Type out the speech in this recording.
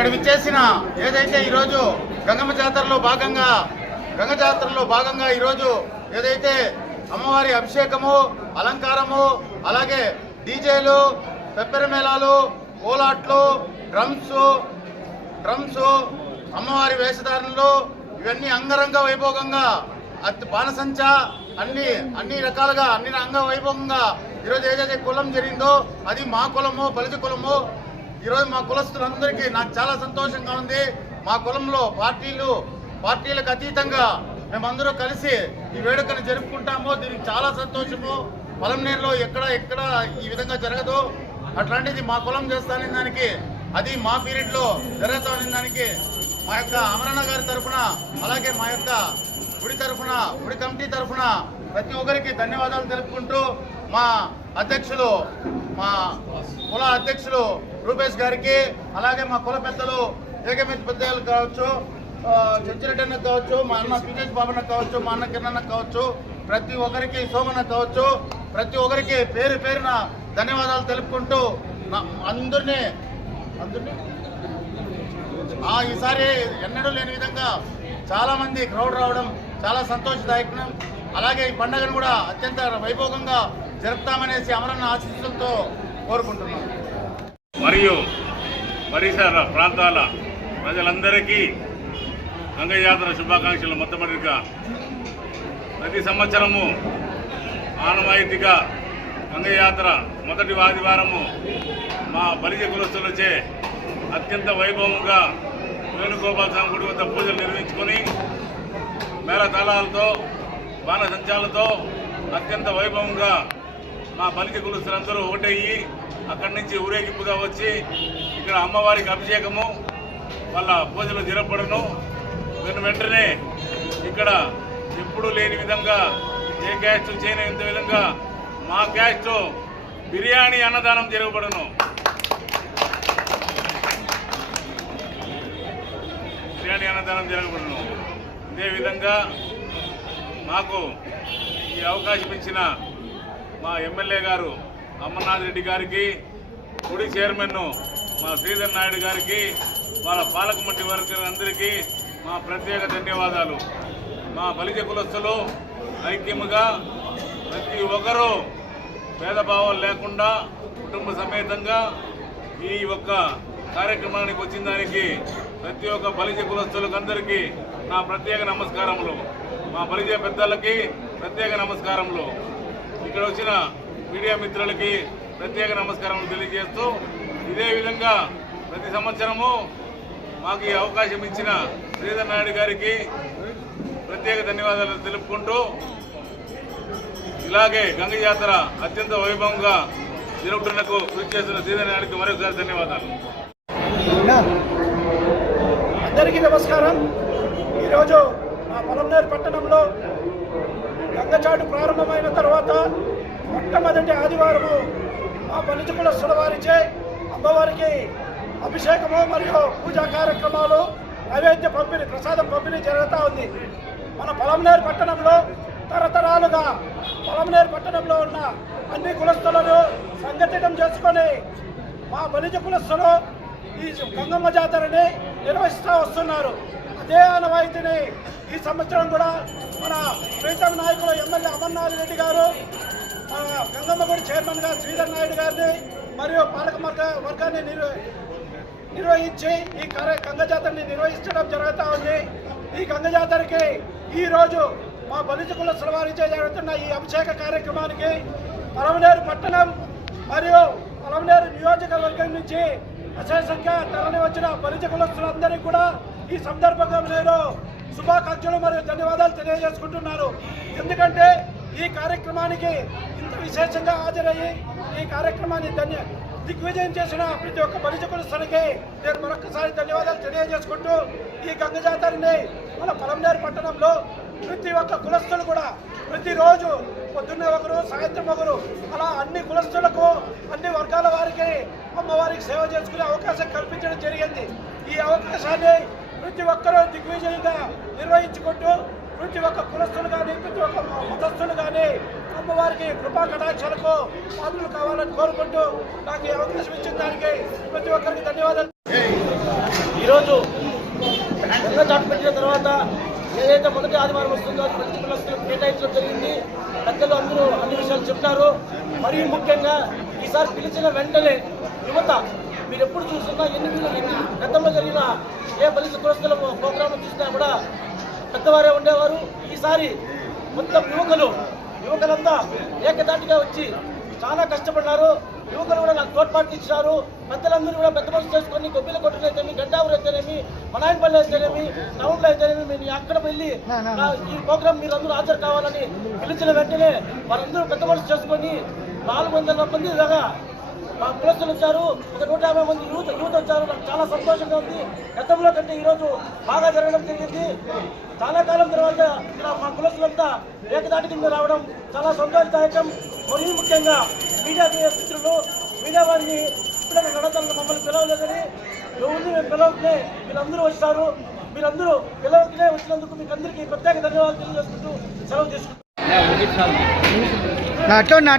ఇక్కడ విచ్చేసిన ఏదైతే ఈరోజు గంగమ్మ జాతరలో భాగంగా ఈరోజు ఏదైతే అమ్మవారి అభిషేకము, అలంకారము, అలాగే డీజేలు, పెప్పెర మేళాలు, కోలాట్లు, డ్రమ్స్, అమ్మవారి వేషధారణలు ఇవన్నీ అంగరంగ వైభోగంగా బాణసంచ అన్ని రకాలుగా అన్ని అంగ వైభవంగా ఈరోజు ఏదైతే కులం జరిగిందో అది మా కులము, బలిజ కులము. ఈరోజు మా కులస్తులందరికీ నాకు చాలా సంతోషంగా ఉంది. మా కులంలో పార్టీలకు అతీతంగా మేమందరూ కలిసి ఈ వేడుకను జరుపుకుంటాము. దీనికి చాలా సంతోషము. పొలంనేరులో ఎక్కడ ఈ విధంగా జరగదు. అట్లాంటిది మా కులం చేస్తానే దానికి, అది మా పీరియడ్లో జరుగుతానే దానికి మా యొక్క అమరణ గారి తరఫున, అలాగే మా యొక్క గుడి కమిటీ తరఫున ప్రతి ఒక్కరికి ధన్యవాదాలు తెలుపుకుంటూ మా కుల అధ్యక్షులు రూపేష్ గారికి, అలాగే మా కుల పెద్దలు ఏకమిత్ పెద్దలు కావచ్చు, చంచిరెడ్డి అన్నకు కావచ్చు, మా అన్న పీజేష్ బాబన్నకు కావచ్చు, మా అన్న కిరణ్ కావచ్చు, ప్రతి ఒక్కరికి సోమన్న కావచ్చు, ప్రతి ఒక్కరికి పేరున ధన్యవాదాలు తెలుపుకుంటూ అందరినీ ఈసారి ఎన్నడూ లేని విధంగా చాలా మంది క్రౌడ్ రావడం చాలా సంతోషదాయకం. అలాగే ఈ పండుగను కూడా అత్యంత వైభోగంగా జరుపుతామనేసి అమరన్న ఆశీస్సులతో కోరుకుంటున్నాం. మరియు పరిసర ప్రాంతాల ప్రజలందరికీ గంగ జాతర శుభాకాంక్షలు. మొట్టమొదటిగా ప్రతి సంవత్సరము ఆనవాయితీగా గంగ జాతర మొదటి ఆదివారము మా బలిజ కులస్తులచే అత్యంత వైభవంగా వేణుగోపాల స్వామి గుడి వద్ద పూజలు నిర్వహించుకొని మేళతాళాలతో బాణసంచాలతో అత్యంత వైభవంగా మా బలిజ కులస్తులందరూ ఒకటయ్యి అక్కడి నుంచి ఊరేగింపుగా వచ్చి ఇక్కడ అమ్మవారికి అభిషేకము వాళ్ళ పూజలు జరపడను. వెంటనే ఇక్కడ ఎప్పుడూ లేని విధంగా ఏ క్యాస్ట్ చేయని విధంగా మా క్యాస్ట్ బిర్యానీ అన్నదానం జరగబడను. ఇదే విధంగా మాకు ఈ అవకాశం ఇచ్చిన మా ఎమ్మెల్యే గారు అమర్నాథ్ రెడ్డి గారికి, గుడి చైర్మన్ మా శ్రీధర్ నాయుడు గారికి, వాళ్ళ పాలక మండలి వర్గందరికీ మా ప్రత్యేక ధన్యవాదాలు. మా బలిజ కులస్తులు ఐక్యముగా ప్రతి ఒక్కరూ భేదభావం లేకుండా కుటుంబ సమేతంగా ఈ ఒక్క కార్యక్రమానికి వచ్చిన దానికి ప్రతి ఒక్క బలిజ కులస్తులకు అందరికీ నా ప్రత్యేక నమస్కారములు. మా బలిజ పెద్దలకి ప్రత్యేక నమస్కారములు. ఇక్కడ వచ్చిన మీడియా మిత్రులకి ప్రత్యేక నమస్కారములు తెలియజేస్తూ, ఇదే విధంగా ప్రతి సంవత్సరము మాకు ఈ అవకాశం ఇచ్చిన శ్రీధర్ నాయుడు గారికి ప్రత్యేక ధన్యవాదాలు తెలుపుకుంటూ, ఇలాగే గంగ జాతర అత్యంత వైభవంగా జరుపుటకు కృషి చేస్తున్న శ్రీధర్ నాయుడికి మరొకసారి ధన్యవాదాలు. అందరికీ నమస్కారం. ఈరోజు మా పొలంనేరు పట్టణంలో గంగచాటు ప్రారంభమైన తర్వాత మొట్టమొదటి ఆదివారము మా బలిజ కులస్తుల వారిచే అమ్మవారికి అభిషేకము మరియు పూజా కార్యక్రమాలు, నైవేద్య పంపిణీ, ప్రసాదం పంపిణీ జరుగుతూ ఉంది. మన పొలంనేరు పట్టణంలో తరతరాలుగా పొలంనేరు పట్టణంలో ఉన్న అన్ని కులస్తులను సంఘటితం చేసుకొని మా బలిజ కులస్తులు ఈ గంగమ్మ జాతరని నిర్వహిస్తూ వస్తున్నారు. అదే ఆనవాయితీని ఈ సంవత్సరం కూడా మన ప్రీతం నాయకులు ఎమ్మెల్యే అమర్నాథ్ రెడ్డి గారు, మన గంగమ్మ గుడి చైర్మన్ గా శ్రీధర్ నాయుడు గారిని మరియు పాలక వర్గాన్ని నిర్వహించి ఈ గంగ జాతరని నిర్వహించడం జరుగుతూ ఉంది. ఈ గంగ జాతరకి ఈరోజు మా బలిజ కులస్తుల వారిచే జరుగుతున్న ఈ అభిషేక కార్యక్రమానికి పొలంనేరు పట్టణం మరియు పొలంనేరు నియోజకవర్గం నుంచి అశేషంగా తరలి వచ్చిన బలిజ కులస్తులందరికీ కూడా ఈ సందర్భంగా నేను శుభాకాంక్షలు మరియు ధన్యవాదాలు తెలియజేసుకుంటున్నాను. ఎందుకంటే ఈ కార్యక్రమానికి ఇంత విశేషంగా హాజరయ్యి ఈ కార్యక్రమాన్ని దిగ్విజయం చేసిన ప్రతి ఒక్క బలిజ కులస్తులకి నేను మరొకసారి ధన్యవాదాలు తెలియజేసుకుంటూ, ఈ గంగ జాతరని మన పొలంనేరు పట్టణంలో ప్రతి ఒక్క కులస్తులు కూడా ప్రతిరోజు పొద్దున్నే ఒకరు, సాయంత్రం ఒకరు, అలా అన్ని కులస్తులకు అన్ని వర్గాల వారికి అమ్మవారికి సేవ చేసుకునే అవకాశం కల్పించడం జరిగింది. ఈ అవకాశాన్ని ప్రతి ఒక్కరూ దిగ్విజయంగా నిర్వహించుకుంటూ ప్రతి ఒక్క కులస్తులు కానీ ప్రతి ఒక్క మతస్థులు కానీ అమ్మవారికి కృపా కటాక్షాలకు పాత్రలు కావాలని కోరుకుంటూ నాకు ఈ అవకాశం ఇచ్చిన దానికి ప్రతి ఒక్కరికి ధన్యవాదాలు. ఈరోజు దొంగచాటు పెట్టిన తర్వాత ఏదైతే మొదటి ఆదివారం వస్తుందో అది మంచి కులస్తులకు కేటాయించడం జరిగింది. పెద్దలు అందరూ అన్ని విషయాలు చెప్పినారు. మరీ ముఖ్యంగా ఈసారి పిలిచిన వెంటనే యువత మీరు ఎప్పుడు చూస్తున్నా ఎన్ని గతంలో జరిగిన ఏ బలిత కులస్తుల ప్రోగ్రాం చూసినా కూడా పెద్దవారే ఉండేవారు. ఈసారి మొత్తం యువకులంతా ఏకదాటిగా వచ్చి చాలా కష్టపడినారు. యువకులు కూడా నాకు తోడ్పాటు ఇచ్చినారు. పెద్దలందరూ కూడా పెద్ద మనసు చేసుకొని కొబ్బిల కొట్టులు అయితేనేమి, గడ్డావురు అయితేనేమి, మనాయనపల్లి అయితేనేమి, టౌన్లో అయితేనేమి మీరు అక్కడ వెళ్ళి ఈ ప్రోగ్రాం మీరు అందరూ హాజరు కావాలని పిలిచిన వెంటనే వారందరూ పెద్ద మనసు చేసుకొని 400 మంది దాకా మా కులస్తులు వచ్చారు. ఒక 150 మంది యూత్ వచ్చారు. నాకు చాలా సంతోషంగా ఉంది. గతంలో కంటే ఈరోజు బాగా జరగడం జరిగింది. చాలా కాలం తర్వాత ఇక్కడ మా కులస్తులంతా ఏకదాటి కింద రావడం చాలా సంతోషదాయకం. మరియు ముఖ్యంగా మీడియా మిత్రులు, మీడియా వారిని ఇప్పుడు నడతాను మమ్మల్ని పిలవలేదని ఎవరిని మేము పిలవకనే మీరందరూ వచ్చారు. మీరందరూ పిలవకనే వచ్చినందుకు మీకు అందరికీ ప్రత్యేక ధన్యవాదాలు తెలియజేసుకుంటూ సెలవు తీసుకుంటాం. అట్లా ఉన్నా